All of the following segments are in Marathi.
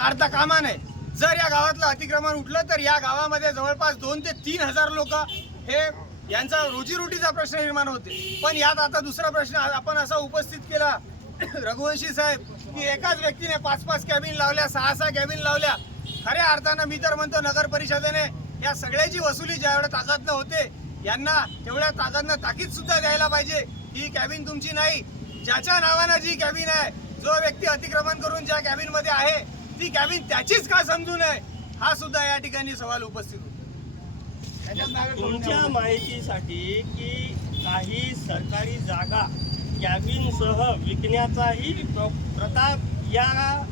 काढता कामा नये जर या गावातलं अतिक्रमण उठलं तर या गावामध्ये जवळपास दोन ते तीन हजार लोक हे यांचा रोजीरोटीचा प्रश्न निर्माण होते. पण यात आता दुसरा प्रश्न आपण असा उपस्थित केला रघुवंशी साहेब की एकाच व्यक्तीने पाच पाच कॅबिन लावल्या सहा सहा कॅबिन लावल्या. खऱ्या अर्थानं मी तर म्हणतो नगर परिषदेने या सगळ्याची वसुली ज्या एवढ्या ताकदनं होते यांना तेवढ्या ताकदनं ताकीद सुद्धा द्यायला पाहिजे. ही कॅबिन तुमची नाही. ज्याच्या नावानं जी कॅबिन आहे जो व्यक्ती अतिक्रमण करून ज्या कॅबिनमध्ये आहे ती कॅबिन त्याचीच का समजू नये? हा सुद्धा या ठिकाणी सवाल उपस्थित होतो. त्याच्यात तुमच्या द्यावं. माहितीसाठी की काही सरकारी जागा कॅबिनसह विकण्याचाही प्र- प्रताप या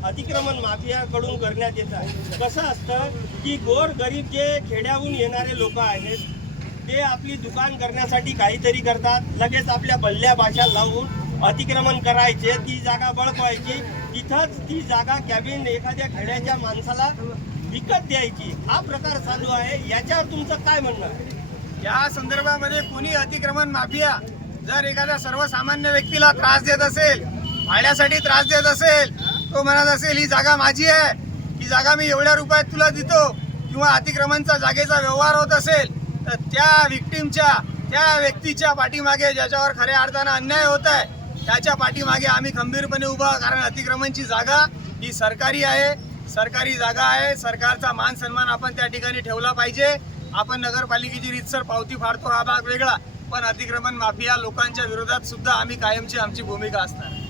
अतिक्रमण माफियाकडून करण्यात येत आहे. कसं असतं की गोर गरीब जे खेड्याहून येणारे लोक आहेत ते आपली दुकान करण्यासाठी काहीतरी करतात लगेच आपल्या बल्ल्या भाषा लावून अतिक्रमण करायचे ती जागा बळकवायची तिथंच ती जागा कॅबिन एखाद्या खेड्याच्या माणसाला विकत द्यायची. हा प्रकार चालू आहे. याच्यावर तुमचं काय म्हणणं? आहे या संदर्भामध्ये कोणी अतिक्रमण माफिया जर एखाद्या सर्वसामान्य व्यक्तीला त्रास देत असेल भाड्यासाठी त्रास देत असेल तो म्हणत असेल ही जागा माझी आहे. ही जागा मी एवढ्या रुपयात तुला देतो. किंवा अतिक्रमणचा जागेचा व्यवहार होत असेल तर त्या विक्टीमच्या त्या व्यक्तीच्या पाठीमागे ज्याच्यावर खऱ्या अर्थानं अन्याय होत आहे त्याच्या पाठीमागे आम्ही खंबीरपणे उभा कारण अतिक्रमणची जागा ही सरकारी आहे. सरकारी जागा आहे. सरकारचा मान सन्मान आपण त्या ठिकाणी ठेवला पाहिजे. आपण नगरपालिकेची रीतसर पावती फाडतो हा भाग वेगळा. पण अतिक्रमण माफिया लोकांच्या विरोधात सुद्धा आम्ही कायमची आमची भूमिका असणार.